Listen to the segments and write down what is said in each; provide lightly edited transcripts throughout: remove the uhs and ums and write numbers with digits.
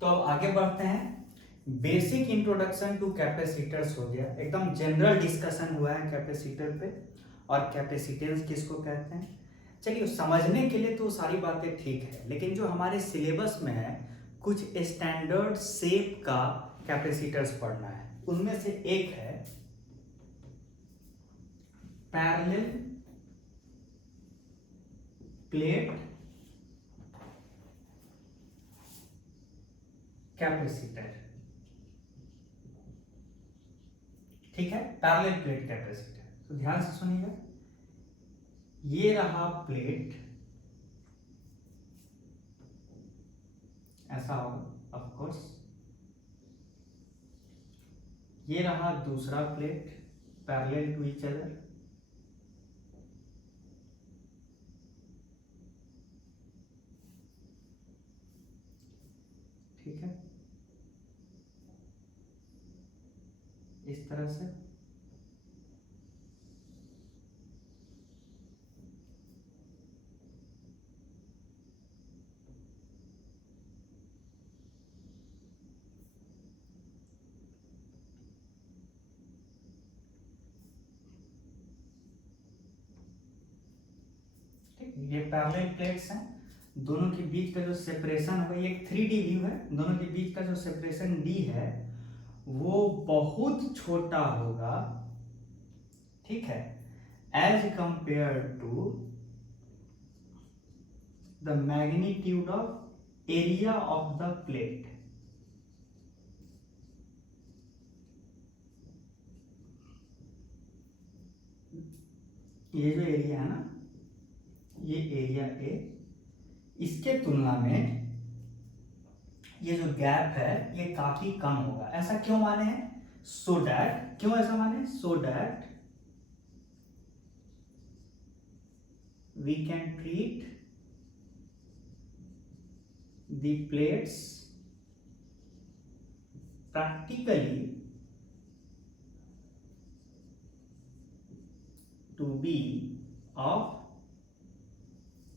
तो अब आगे बढ़ते हैं। बेसिक इंट्रोडक्शन टू कैपेसिटर्स हो गया, एकदम जनरल डिस्कशन हुआ है कैपेसिटर पे, और कैपेसिटेंस किसको कहते हैं। चलिए, समझने के लिए तो सारी बातें ठीक है, लेकिन जो हमारे सिलेबस में है कुछ स्टैंडर्ड शेप का कैपेसिटर्स पढ़ना है। उनमें से एक है पैरेलल प्लेट कैपेसिटर। ठीक है, पैरेलल प्लेट कैपेसिटर। तो ध्यान से सुनिएगा, ये रहा प्लेट, ऐसा होगा ऑफ कोर्स। ये रहा दूसरा plate parallel to each other. ठीक है, इस तरह से। ठीक, ये पैरेलल प्लेट्स हैं। दोनों के बीच का जो सेपरेशन होगा, ये एक 3D व्यू है, दोनों के बीच का जो सेपरेशन D है वो बहुत छोटा होगा। ठीक है, as compare to the magnitude of area of the plate. ये जो एरिया है ना, ये एरिया ए, इसके तुलना में ये जो गैप है ये काफी कम होगा। ऐसा क्यों माने हैं? सो डैट, क्यों ऐसा माने? So that we can treat the plates practically to be of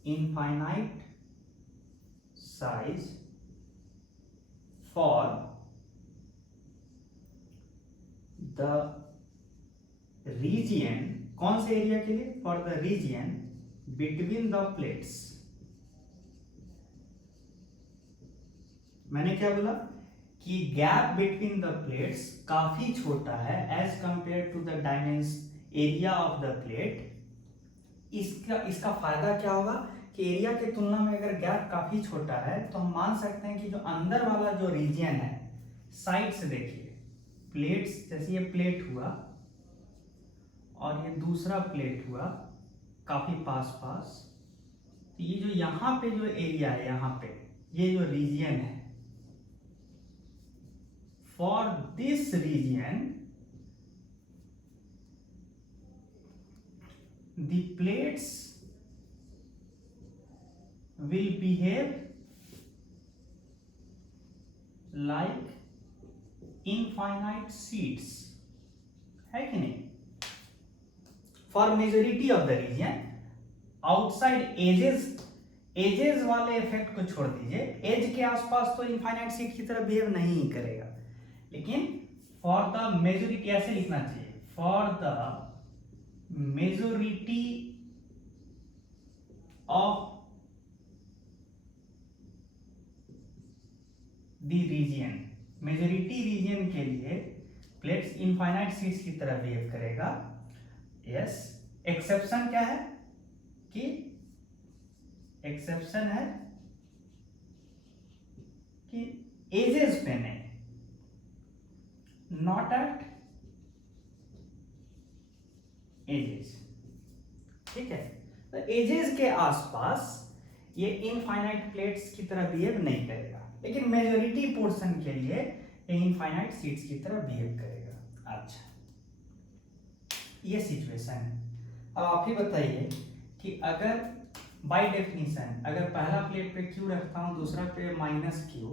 infinite size for the region, कौन से एरिया के लिए? For the region between the plates. मैंने क्या बोला कि गैप बिटवीन द प्लेट्स काफी छोटा है as compare to the area of the plate. इसका फायदा क्या होगा कि एरिया की तुलना में अगर गैप काफी छोटा है तो हम मान सकते हैं कि जो अंदर वाला जो रीजियन है, साइड से देखिए, प्लेट्स, जैसे ये प्लेट हुआ और ये दूसरा प्लेट हुआ काफी पास पास, तो ये जो यहाँ पे जो एरिया है, यहाँ पे ये जो रीजियन है, for this region the plates will behave like infinite sheets, है कि नहीं? For majority of the region, outside edges वाले इफेक्ट को छोड़ दीजिए, एज के आसपास तो इनफाइनाइट सीट की तरह बिहेव नहीं करेगा, लेकिन फॉर द मेजोरिटी, ऐसे लिखना चाहिए, for the majority of the region, majority region के लिए प्लेट्स इनफाइनाइट सीट्स की तरह बिहेव करेगा। यस, एक्सेप्शन क्या है कि एक्सेप्शन है कि एजेस पे नहीं, नॉट एट एजेस। ठीक है, तो एजेस के आसपास ये इनफाइनाइट प्लेट्स की तरह बिहेव नहीं करेगा, लेकिन मेजोरिटी पोर्शन के लिए ये इनफाइनाइट सीट्स की तरह बिहेव करेगा। अच्छा, ये सिचुएशन है। अब आप ही बताइए कि अगर बाय डेफिनेशन अगर पहला प्लेट पे क्यू रखता हूं, दूसरा पे माइनस क्यू,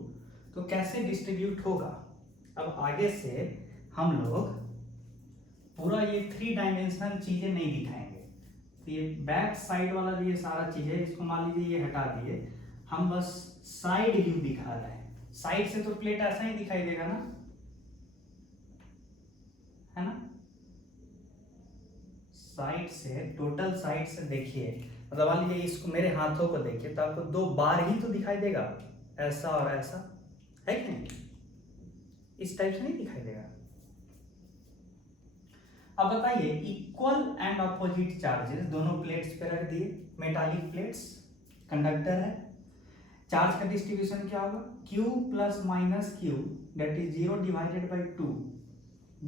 तो कैसे डिस्ट्रीब्यूट होगा? अब आगे से हम लोग पूरा ये 3 डायमेंशनल चीजें नहीं दिखाएंगे, तो ये बैक साइड वाला जो ये सारा चीज है, इसको मान लीजिए ये हटा दिए, हम बस साइड व्यू दिखा रहे हैं। साइड से तो प्लेट ऐसा ही दिखाई देगा ना, है ना। साइड से, टोटल साइड से देखिए, मतलब मान लीजिए इसको, मेरे हाथों को देखिए तो आपको दो बार ही तो दिखाई देगा, ऐसा और ऐसा, है कि नहीं? इस टाइप से नहीं दिखाई देगा। अब बताइए, इक्वल एंड अपोजिट चार्जेस दोनों प्लेट्स पे रख दिए, मेटालिक प्लेट्स, कंडक्टर है। चार्ज का डिस्ट्रीब्यूशन क्या होगा? Q plus minus Q, that is 0 divided by 2,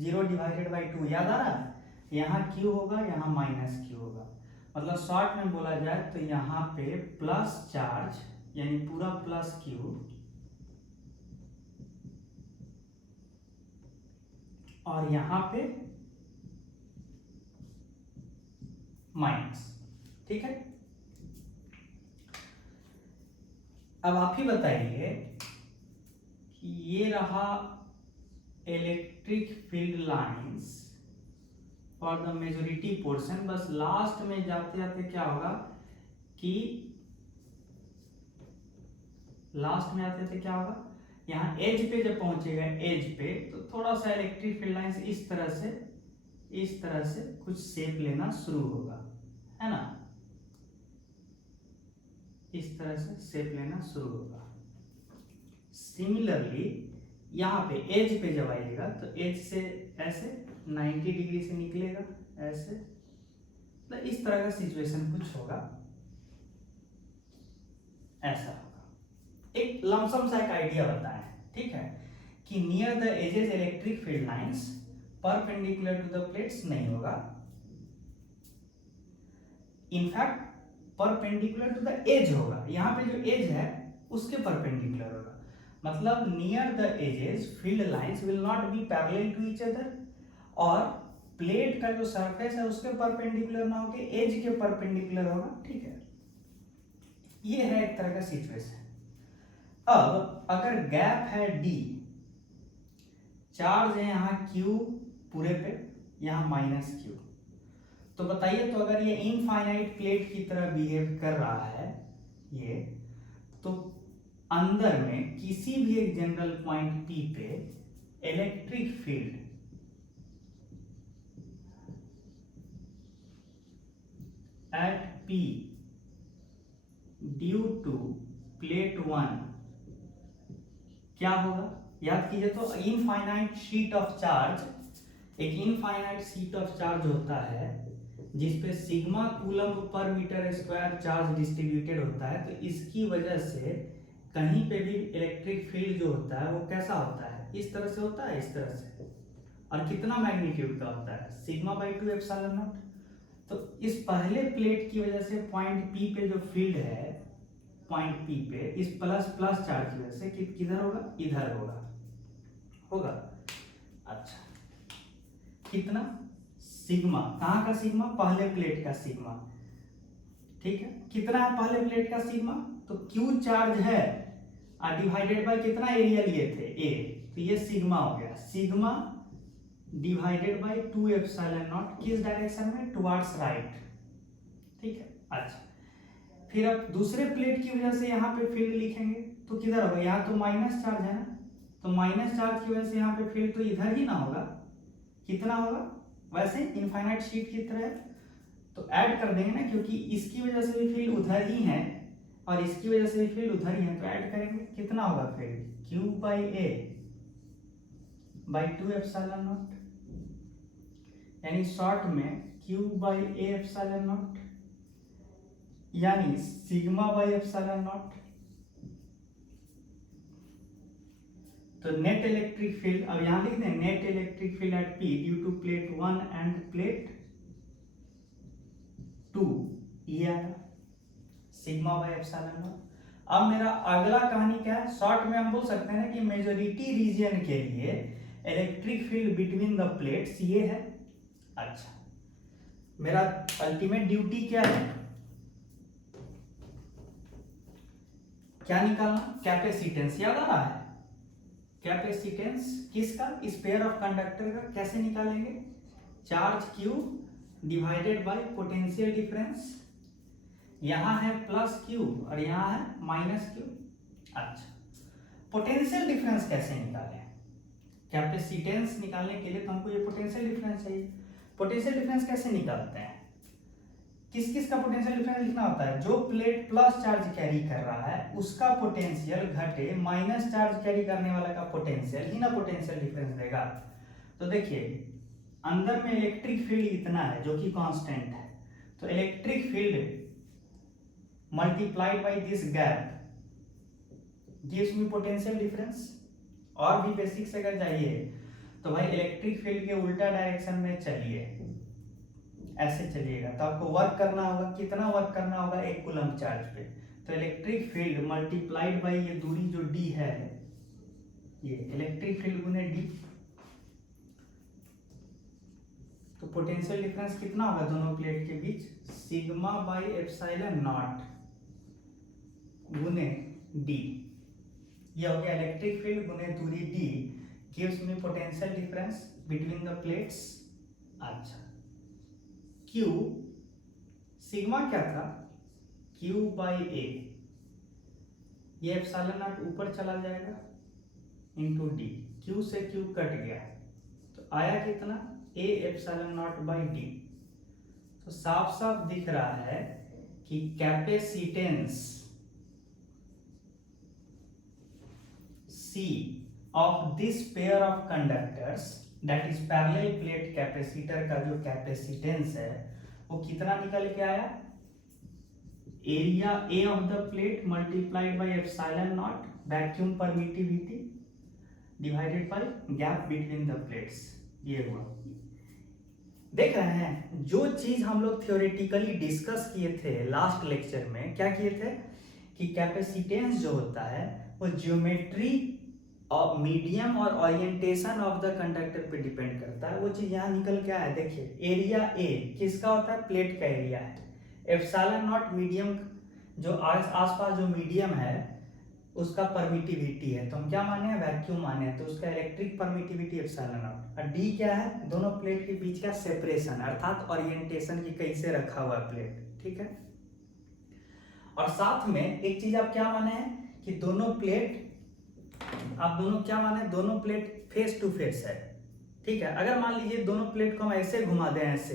0 divided by 2, याद आ रहा है? यहाँ Q होगा, यहाँ माइनस Q होगा, मतलब शॉर्ट में बोला जाए तो यहाँ पे प्लस चार्ज यानी पूरा प्लस Q और यहाँ पे माइनस, ठीक है। अब आप ही बताइए कि ये रहा electric field lines for the majority portion, बस लास्ट में जाते जाते क्या होगा कि लास्ट में आते थे क्या होगा, यहाँ एज पे जब पहुंचेगा, एज पे तो थोड़ा सा इलेक्ट्रिक फील्ड लाइंस इस तरह से कुछ शेप लेना शुरू होगा, है ना, इस तरह से शेप लेना शुरू होगा। सिमिलरली यहाँ पे एज पे जब आइएगा तो एज से ऐसे 90 डिग्री से निकलेगा, ऐसे, तो इस तरह का सिचुएशन कुछ होगा, ऐसा होगा। एक लमसम सा एक आइडिया बताएं, ठीक है, कि near the edges electric field lines perpendicular to the plates नहीं होगा, in fact perpendicular to the edge होगा, यहाँ पे जो एज है उसके परपेंडिकुलर होगा, मतलब near the edges field lines will not be parallel to each other, और प्लेट का जो सरफेस है उसके परपेंडिकुलर ना होके एज के परपेंडिकुलर होगा, ठीक है। ये है एक तरह का सिचुएशन। अब अगर गैप है d, चार्ज है यहाँ q पूरे पे, यहाँ माइनस q, तो बताइए, तो अगर ये इनफाइनाइट प्लेट की तरह बिहेव कर रहा है ये, तो अंदर में किसी भी एक जनरल पॉइंट P पे electric field at P due to plate 1 क्या होगा? याद कीजिए, तो इनफाइनाइट शीट ऑफ चार्ज, एक इनफाइनाइट शीट ऑफ चार्ज होता है जिसपे sigma coulomb per metre square charge distributed होता है, तो इसकी वजह से कहीं पे भी इलेक्ट्रिक फील्ड जो होता है वो कैसा होता है, इस तरह से होता है, इस तरह से, और कितना मैग्नीट्यूड का होता है, सिग्मा बाई 2 एप्सिलॉन नॉट। तो इस पहले प्लेट की वजह से पॉइंट P पे जो फील्ड है, पॉइंट P पे इस प्लस प्लस चार्ज की वजह से किधर होगा, इधर होगा। अच्छा, कितना? सिग्मा, कहाँ का सिग्मा? पहले प्लेट का सिग्मा, ठीक है। कितना है पहले प्लेट का सिग्मा? तो Q चार्ज है डिवाइडेड बाय कितना एरिया लिए थे, A, तो ये सिग्मा हो गया, sigma divided by 2 epsilon not, किस डायरेक्शन में? टुवर्ड्स राइट, ठीक है। अच्छा, फिर अब दूसरे प्लेट की वजह से यहाँ पे फील्ड लिखेंगे तो किधर होगा? यहाँ तो माइनस चार्ज है ना, तो माइनस चार्ज की वजह से यहाँ पे फील्ड तो इधर ही ना होगा, कितना होगा? वैसे इनफाइनाइट शीट की तरह, तो ऐड कर देंगे ना, क्योंकि इसकी वजह से भी फील्ड उधर ही है और इसकी वजह से भी फील्ड उधर ही है, तो ऐड करेंगे, कितना होगा field? Q by A by 2 epsilon naught, यानी शॉर्ट में Q by A epsilon naught, यानी सिग्मा बाई एप्सिलॉन नॉट। तो नेट इलेक्ट्रिक फील्ड, अब यहां लिख दें, net electric field at P due to plate 1 and plate 2, ये आया सिग्मा बाई एप्सिलॉन नॉट। अब मेरा अगला कहानी क्या है? शॉर्ट में हम बोल सकते हैं कि मेजॉरिटी रीजन के लिए electric field between the plates ये है। अच्छा, मेरा अल्टीमेट ड्यूटी क्या है? क्या निकालना? कैपेसिटेंस, याद आ रहा है? कैपेसिटेंस किसका? स्पेयर ऑफ कंडक्टर का। कैसे निकालेंगे? Charge Q divided by potential difference, यहां है प्लस Q और यहां है माइनस Q। अच्छा, पोटेंशियल डिफरेंस कैसे निकालें? कैपेसिटेंस निकालने के लिए तो हमको ये पोटेंशियल डिफरेंस चाहिए। पोटेंशियल डिफरेंस कैसे निकालते हैं? किस किस का पोटेंशियल डिफरेंस लिखना होता है? जो प्लेट प्लस चार्ज कैरी कर रहा है उसका पोटेंशियल घटे माइनस चार्ज कैरी करने वाला का पोटेंशियल ही ना पोटेंशियल डिफरेंस देगा। तो देखिए अंदर में इलेक्ट्रिक फील्ड इतना है जो कि कांस्टेंट है, तो electric field multiplied by this gap gives me potential difference. और भी बेसिक से अगर जाइए तो भाई इलेक्ट्रिक फील्ड के उल्टा डायरेक्शन में चलिए, ऐसे चलिएगा तो आपको वर्क करना होगा। कितना वर्क करना होगा? 1 कूलम्ब चार्ज पे। तो इलेक्ट्रिक फील्ड मल्टीप्लाइड बाय ये दूरी जो d है, ये इलेक्ट्रिक फील्ड गुने d, तो पोटेंशियल डिफरेंस कितना होगा दोनों प्लेट के बीच? सिग्मा बाय एप्सिलॉन नॉट गुने d। ये हो गया इलेक्ट्रिक फील्ड गुने दूरी d gives me potential difference between the plates. अच्छा Q सिग्मा क्या था? Q बाई ए, ये एप्सिलॉन नॉट ऊपर चला जाएगा इंटू डी, Q से Q कट गया तो आया कितना? A epsilon not by D. तो साफ साफ दिख रहा है कि capacitance C of this pair of conductors that is parallel plate capacitor का जो कैपेसिटेंस है वो कितना निकल के आया? Area A of the plate multiplied by epsilon naught vacuum permittivity divided by gap between the plates। ये हुआ। देख रहे हैं जो चीज हम लोग थ्योरेटिकली डिस्कस किए थे लास्ट लेक्चर में, क्या किए थे कि कैपेसिटेंस जो होता है वो ज्योमेट्री और मीडियम और ओरिएंटेशन ऑफ द कंडक्टर पे डिपेंड करता है। वो चीज यहाँ निकल के आया। देखिए एरिया ए किसका होता है? प्लेट का एरिया है। एप्सिलॉन नॉट मीडियम जो आसपास जो मीडियम है उसका परमिटिविटी है, तो हम क्या माने हैं? वैक्यूम माने हैं, तो उसका इलेक्ट्रिक परमिटिविटी एप्सिलॉन नॉट। और डी क्या है? दोनों प्लेट के बीच का सेपरेशन अर्थात ओरिएंटेशन की कैसे रखा हुआ है प्लेट, ठीक है। और साथ में एक चीज आप क्या माने हैं कि दोनों प्लेट, आप दोनों क्या माने? दोनों प्लेट फेस टू फेस है, ठीक है। अगर मान लीजिए दोनों प्लेट को हम ऐसे घुमा दें ऐसे,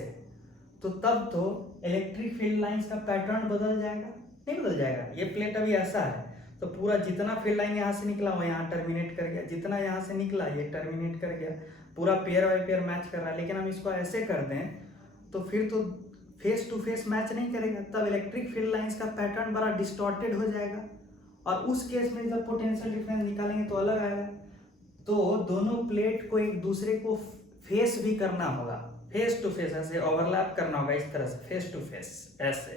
तो तब तो इलेक्ट्रिक फील्ड लाइंस का पैटर्न बदल जाएगा? नहीं बदल जाएगा। ये प्लेट अभी ऐसा है तो पूरा जितना फील्ड लाइन यहाँ से निकला वो यहाँ टर्मिनेट कर गया, जितना यहाँ से निकला ये टर्मिनेट कर गया, पूरा पेयर बाय पेयर मैच कर रहा है। लेकिन हम इसको ऐसे कर दें तो फिर तो फेस टू फेस मैच नहीं करेगा, तब इलेक्ट्रिक फील्ड लाइंस का पैटर्न बड़ा डिस्टॉर्टेड हो जाएगा। और उस केस में जब पोटेंशियल डिफरेंस निकालेंगे तो अलग आएगा। तो दोनों प्लेट को एक दूसरे को फेस भी करना होगा, फेस टू फेस ऐसे ओवरलैप करना होगा इस तरह से, फेस टू फेस ऐसे,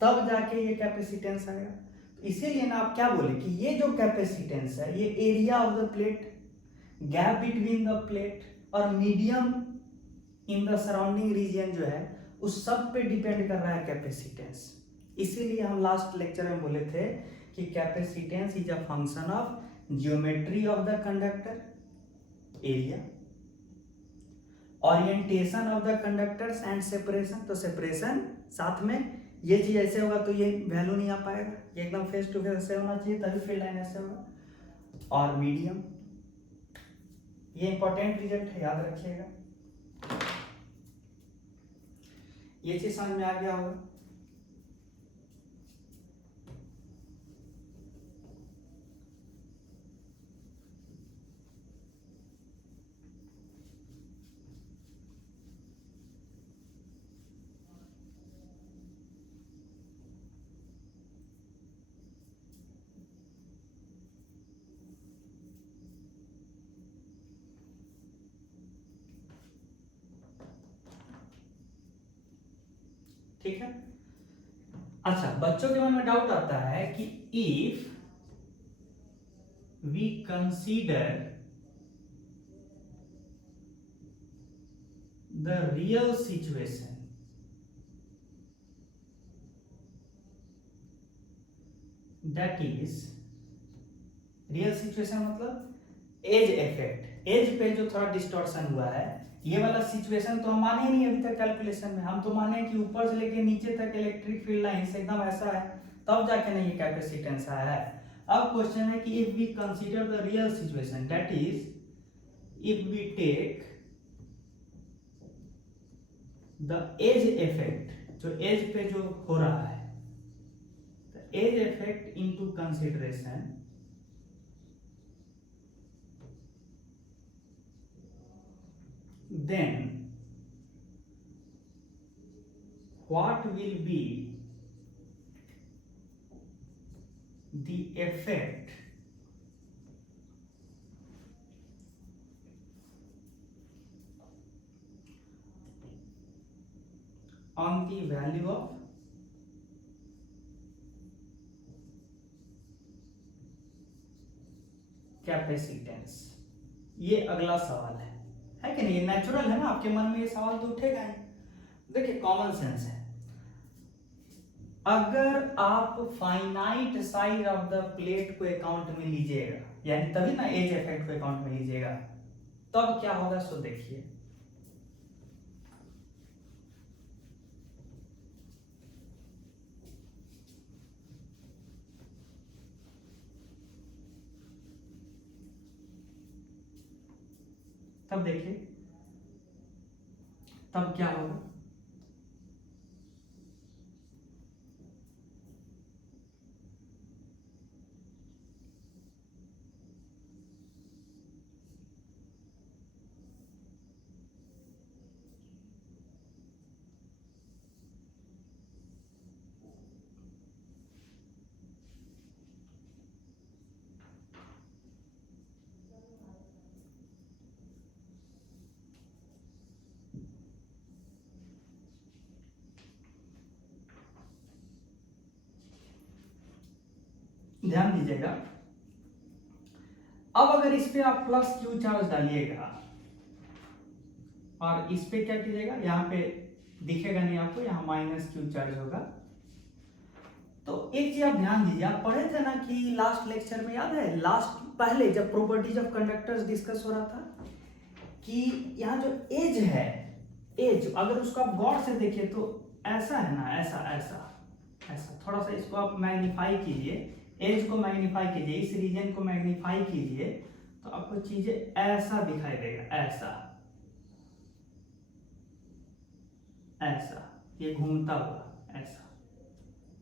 तब जाके ये कैपेसिटेंस आएगा। तो इसीलिए ना आप क्या बोले कि ये जो कैपेसिटेंस है ये area of the plate, gap between the plate और medium in the surrounding region जो है उस सब पे डिपेंड कर रहा है कैपेसिटेंस। इसीलिए हम लास्ट लेक्चर में बोले थे कि capacitance is a function of geometry of the conductor, area, orientation of the conductors and separation. तो सेपरेशन साथ में ये चीज ऐसे होगा तो ये वैल्यू नहीं आ पाएगा, ये एकदम फेस टू फेस ऐसे होना चाहिए तभी फील्ड लाइन ऐसे होगा। और मीडियम, ये इंपॉर्टेंट रिजल्ट है, याद रखिएगा। ये चीज समझ में आ गया होगा। ठीक है। अच्छा, बच्चों के मन में डाउट आता है कि if we consider the real situation, that is real situation मतलब एज इफेक्ट, एज पे जो थोड़ा डिस्टॉर्शन हुआ है, ये वाला सिचुएशन तो हम माने ही नहीं अभी तक कैलकुलेशन में। हम तो माने कि ऊपर से लेके नीचे तक इलेक्ट्रिक फील्ड लाइन एकदम ऐसा है, तब जाके नहीं ये कैपेसिटेंस आया है। अब क्वेश्चन है कि if we consider the real situation, that is if we take the edge effect, जो एज पे जो हो रहा है, the edge effect into consideration, then what will be the effect on the value of capacitance? ये अगला सवाल है कि नहीं? ये नेचुरल है ना, आपके मन में ये सवाल तो उठेगा ही। देखिए कॉमन सेंस है, अगर आप finite size of the plate को अकाउंट में लीजिएगा, यानी तभी ना एज इफेक्ट को अकाउंट में लीजिएगा, तब क्या होगा सो देखिए। तब देखिए तब क्या होगा। ध्यान दीजिएगा, अब अगर इस पे आप प्लस क्यू चार्ज डालिएगा और इस पे क्या कीजिएगा, यहाँ पे दिखेगा नहीं आपको, यहाँ माइनस क्यू चार्ज होगा। तो एक चीज आप ध्यान दीजिए, आप पढ़े थे ना कि लास्ट लेक्चर में, याद है लास्ट पहले जब प्रॉपर्टीज ऑफ कंडक्टर्स डिस्कस हो रहा था, कि यहाँ जो एज है, एज अगर उसको आप गौर से देखिए तो ऐसा है ना, ऐसा ऐसा ऐसा, थोड़ा सा इसको आप मैग्नीफाई कीजिए, एज को मैग्नीफाई कीजिए, इस रीजन को मैग्नीफाई कीजिए, तो आपको चीजें ऐसा दिखाई देगा, ऐसा ऐसा, ये घूमता हुआ ऐसा।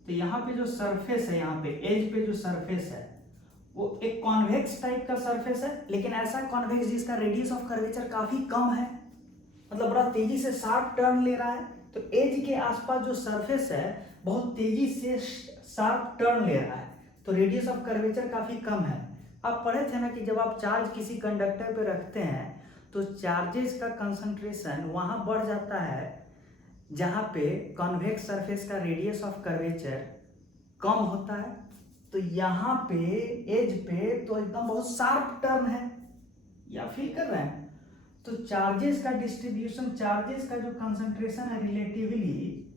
तो यहाँ पे जो सरफेस है, यहाँ पे एज पे जो सरफेस है वो एक कॉन्वेक्स टाइप का सरफेस है, लेकिन ऐसा कॉन्वेक्स जिसका रेडियस ऑफ कर्वेचर काफी कम है, मतलब बड़ा तेजी से शार्प टर्न ले रहा है। तो एज के आसपास जो सरफेस है बहुत तेजी से शार्प टर्न ले रहा है, तो रेडियस ऑफ कर्वेचर काफी कम है। आप पढ़े थे ना कि जब आप चार्ज किसी कंडक्टर पे रखते हैं तो चार्जेस का कंसंट्रेशन वहां बढ़ जाता है जहां पे कॉन्वेक्स सरफेस का रेडियस ऑफ कर्वेचर कम होता है। तो यहाँ पे एज पे तो एकदम बहुत शार्प टर्न है, या फील कर रहे हैं? तो चार्जेस का डिस्ट्रीब्यूशन, चार्जेस का जो कंसंट्रेशन है रिलेटिवली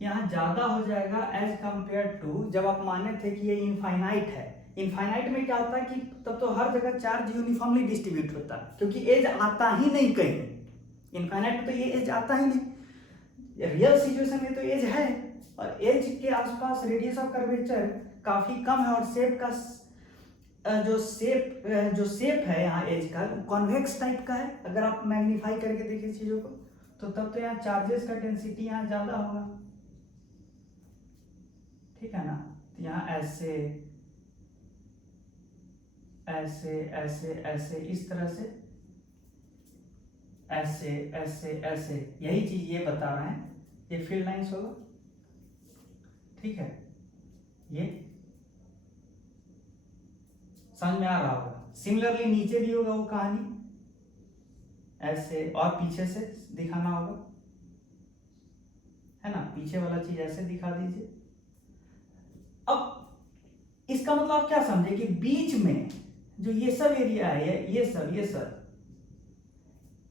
यहाँ ज्यादा हो जाएगा एज कंपेयर टू जब आप माने थे कि ये इनफाइनाइट है। इनफाइनाइट में क्या होता है कि तब तो हर जगह चार्ज यूनिफॉर्मली डिस्ट्रीब्यूट होता है, क्योंकि एज आता ही नहीं कहीं। इनफाइनाइट में तो ये एज आता ही नहीं। रियल सिचुएशन में तो एज है, और एज के आसपास रेडियस ऑफ कर्वेचर काफी कम है, और शेप का जो शेप है यहाँ एज का कॉन्वेक्स टाइप का है। अगर आप मैग्नीफाई करके देखिए चीजों को, तो तब तो यहाँ चार्जेस का डेंसिटी यहाँ ज्यादा होगा, ठीक है ना? तो यहाँ ऐसे ऐसे ऐसे ऐसे, इस तरह से ऐसे ऐसे ऐसे, यही चीज ये बता रहे हैं, ये फील्ड लाइंस होगा, ठीक है? ये समझ में आ रहा होगा। सिमिलरली नीचे भी होगा वो कहानी, ऐसे और पीछे से दिखाना होगा, है ना? पीछे वाला चीज ऐसे दिखा दीजिए। अब इसका मतलब आप क्या समझे कि बीच में जो ये सब एरिया है, ये सब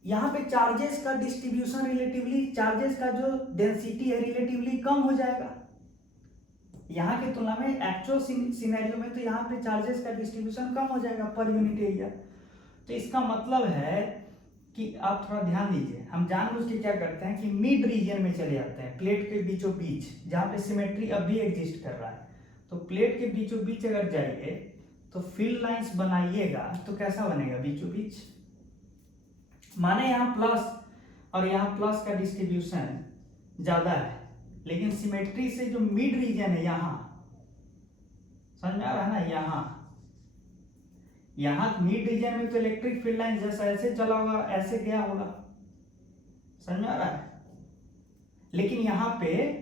यहाँ पे चार्जेस का डिस्ट्रीब्यूशन रिलेटिवली, चार्जेस का जो डेंसिटी है रिलेटिवली कम हो जाएगा यहाँ की तुलना में। एक्चुअल सिनेरियो में तो यहाँ पे चार्जेस का डिस्ट्रीब्यूशन कम हो जाएगा पर यूनिट एरिया। तो इसका मतलब है कि आप थोड़ा ध्यान दीजिए, हम जानबूझ के क्या करते हैं कि मिड रीजन में चले जाते हैं, प्लेट के बीचों बीच जहाँ पे सिमेट्री अब भी एग्जिस्ट कर रहा है। तो प्लेट के बीचों बीच अगर जाइए तो फील्ड लाइंस बनाइएगा तो कैसा बनेगा बीचों बीच, माने यहाँ प्लस और यहाँ प्लस का डिस्ट्रीब्यूशन ज्यादा है, लेकिन सिमेट्री से जो मिड रीजन है यहाँ, समझ में आ रहा है ना, यहाँ मिड रीजन में तो इलेक्ट्रिक फील्ड लाइन जैसा ऐसे चला होगा ऐसे गया होगा, समझ में आ रहा है। लेकिन यहाँ पे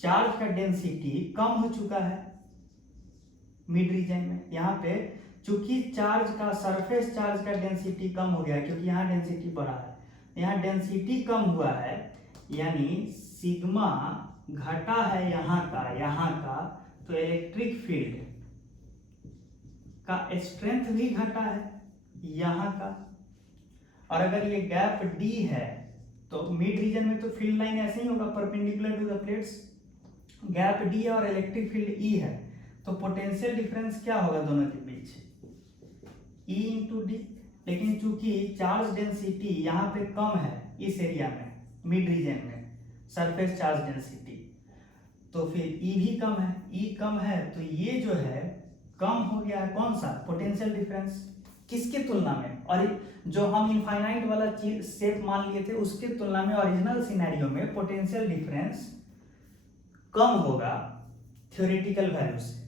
चार्ज का डेंसिटी कम हो चुका है मिड रीजन में, यहाँ पे चूंकि चार्ज का सरफेस चार्ज का डेंसिटी कम हो गया है, क्योंकि यहाँ डेंसिटी बढ़ा है, यहाँ डेंसिटी कम हुआ है, यानी सिग्मा घटा है यहाँ का, तो इलेक्ट्रिक फील्ड का स्ट्रेंथ भी घटा है यहाँ का। और अगर ये गैप डी है तो मिड रीजन में तो फील्ड लाइन ऐसे ही होगा perpendicular to the plates, gap D और इलेक्ट्रिक फील्ड ई है, तो पोटेंशियल डिफरेंस क्या होगा दोनों के बीच, ई इंटू डी। लेकिन चूंकि चार्ज डेंसिटी यहाँ पे कम है इस एरिया में मिड रीजन में, सरफेस चार्ज डेंसिटी, तो फिर ई भी कम है, ई कम है तो ये जो है कम हो गया है, कौन सा पोटेंशियल डिफरेंस, किसके तुलना में, और जो हम इनफाइनाइट वाला चीज शेप मान लिए थे उसके तुलना में ओरिजिनल सिनेरियो में पोटेंशियल डिफरेंस कम होगा थ्योरेटिकल वैल्यू से।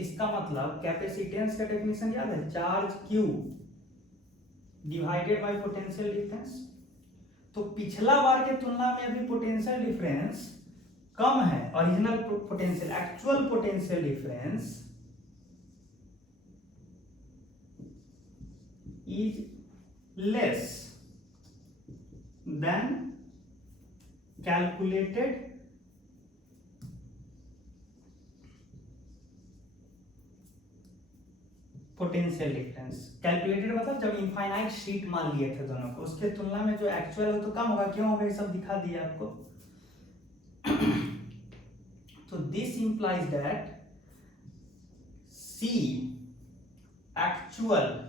इसका मतलब कैपेसिटेंस का डेफिनेशन याद है, charge Q divided by potential difference. तो पिछला बार के तुलना में अभी पोटेंशियल डिफरेंस कम है, original potential actual potential difference is less than calculated potential difference. Calculated मतलब जब इनफाइनाइट शीट मान लिए थे दोनों को, उसके तुलना में जो एक्चुअल है तो कम होगा, क्यों होगा ये सब दिखा दिया आपको। तो this implies that C actual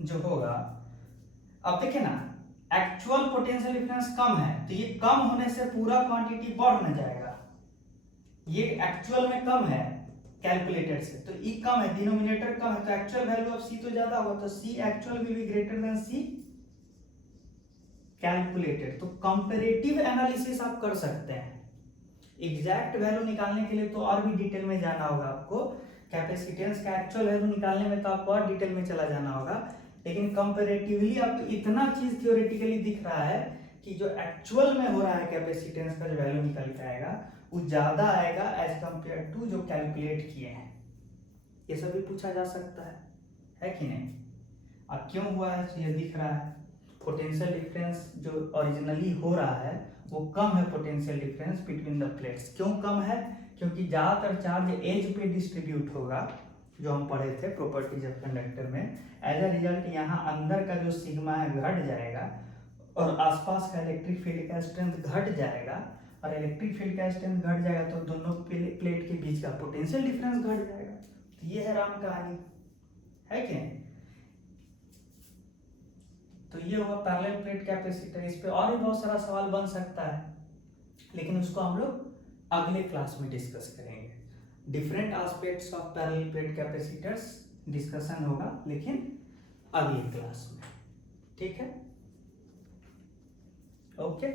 जो होगा, अब देखिए ना, एक्चुअल पोटेंशियल डिफरेंस कम है तो ये कम होने से पूरा क्वांटिटी बढ़ न जाएगा, ये एक्चुअल में कम है कैलकुलेटेड से, तो ई कम है, डिनोमिनेटर कम है, तो एक्चुअल वैल्यू ऑफ सी तो ज्यादा होगा, तो C actual will be greater than C calculated. तो कंपैरेटिव एनालिसिस आप कर सकते हैं, एग्जैक्ट वैल्यू निकालने के लिए तो और भी डिटेल में जाना होगा आपको, कैपेसिटेंस का एक्चुअल वैल्यू निकालने में तो आपको और डिटेल में चला जाना होगा, लेकिन कंपैरेटिवली आपको इतना चीज थ्योरेटिकली दिख रहा है कि जो एक्चुअल में हो रहा है कैपेसिटेंस का जो वैल्यू निकल के आएगा वो ज्यादा आएगा एज कंपेयर टू जो कैलकुलेट किए हैं। ये सब भी पूछा जा सकता है कि नहीं। अब क्यों हुआ है तो ये दिख रहा है, पोटेंशियल डिफरेंस जो ओरिजिनली हो रहा है वो कम है, potential difference between the plates. क्यों कम है, क्योंकि ज्यादातर चार्ज एज पे डिस्ट्रीब्यूट होगा, जो हम पढ़े थे प्रॉपर्टीज ऑफ कंडक्टर में। एज अ रिजल्ट यहाँ अंदर का जो सिग्मा है घट जाएगा और आसपास का इलेक्ट्रिक फील्ड का स्ट्रेंथ घट जाएगा, और इलेक्ट्रिक फील्ड का स्ट्रेंथ घट जाएगा तो दोनों प्लेट के बीच का पोटेंशियल डिफरेंस घट जाएगा। तो ये है राम कहानी, है कि नहीं। तो ये हुआ पैरेलल प्लेट कैपेसिटर। इस पे और भी बहुत सारा सवाल बन सकता है, लेकिन उसको हम लोग अगले क्लास में डिस्कस करेंगे। Different aspects of parallel plate capacitors discussion होगा, लेकिन अगली क्लास में, ठीक है, ओके।